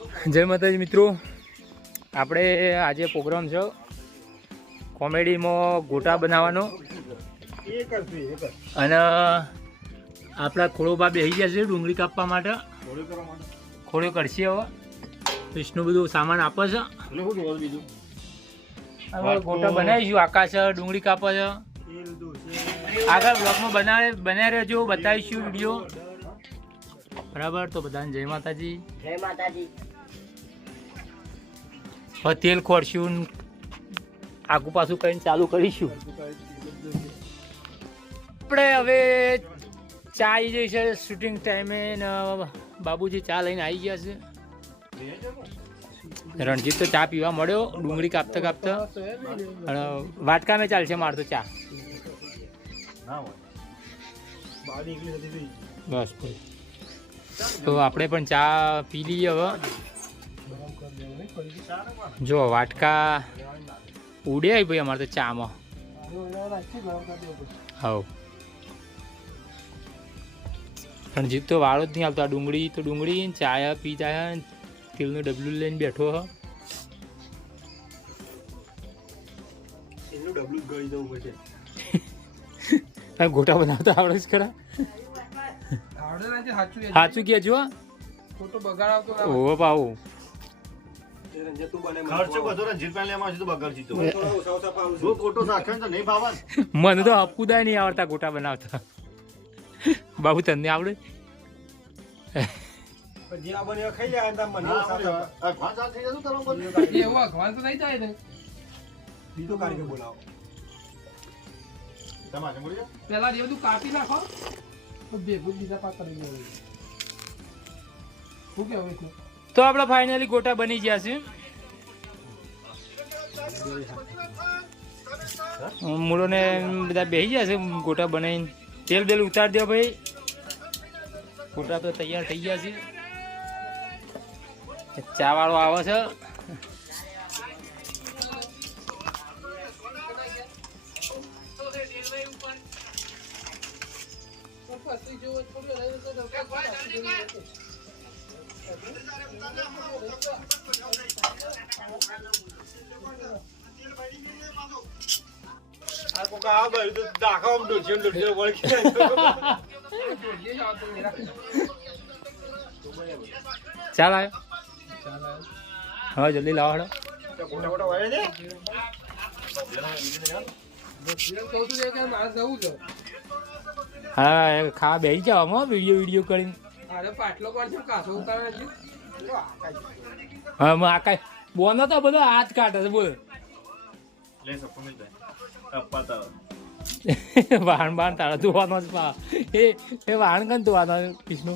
જય માતાજી મિત્રો, આપણે આજે પ્રોગ્રામ છે કોમેડીમાં ગોટા બનાવવાનો અને આપણા ખોળોબા બેસી ગયા છે ડુંગળી કાપવા માટે. ખોળો કરશે હવે. વિષ્ણુ બધું સામાન આપે છે. હવે ગોટા બનાવીશું. આકાશ ડુંગળી કાપે છે. આગળ બ્લોગમાં બનાવી રહેજો, બતાવીશું વિડીયો. બરાબર, તો બધાને જય માતાજી. જય માતાજી. હવે તેલ ખોરશું, આગુ પાછું કરીને ચાલુ કરીશું. આપણે હવે ચા આવી જઈ છે શૂટિંગ ટાઈમે ને બાબુજી ચા લઈને આવી ગયા છે. રણજીત તો ચા પીવા મળ્યો ડુંગળી કાપતા કાપતા. અને વાટકામે ચાલશે મારે તો ચા. બસ તો આપણે પણ ચા પી લઈએ હવે. જો વાટકા ઉડે ભાઈ અમારે તો ચામાં. હા, રણજીત તો વાળો જ નહીં આવતો. આ ડુંગળી તો ડુંગળી, ચા પી જાય, તેલનું ડબલું લઈને બેઠો હ. ગોટા બનાવતા આવડે જ ખરા. સાચું કેજો. ઓ પાઉ મને તો અપુદાય નહીં આવડતા ગોટા બનાવતા. બાબુ તને આવડે? તો આપડે ફાઇનલી ગોટા બની ગયા છે. મૂળો ને બધા બેસી ગયા છે ગોટા બનાવીને. તેલ બેલ ઉતારી દો ભાઈ. ગોટા તો તૈયાર થઈ ગયા છે. ચા વાળો આવે છે. ચાલ આવ્યો. હવે જલ્દી લાવો હડો. હા, ખાવા બેસી જાવ વિડીયો કરીને. હા, આકાશ બોનો તો બધો હાથ કાઢે છે. બોલ વાહન બાણ તારા ધોવાનો જ. એ વાહન કન ધોવાનો વિષ્ણુ.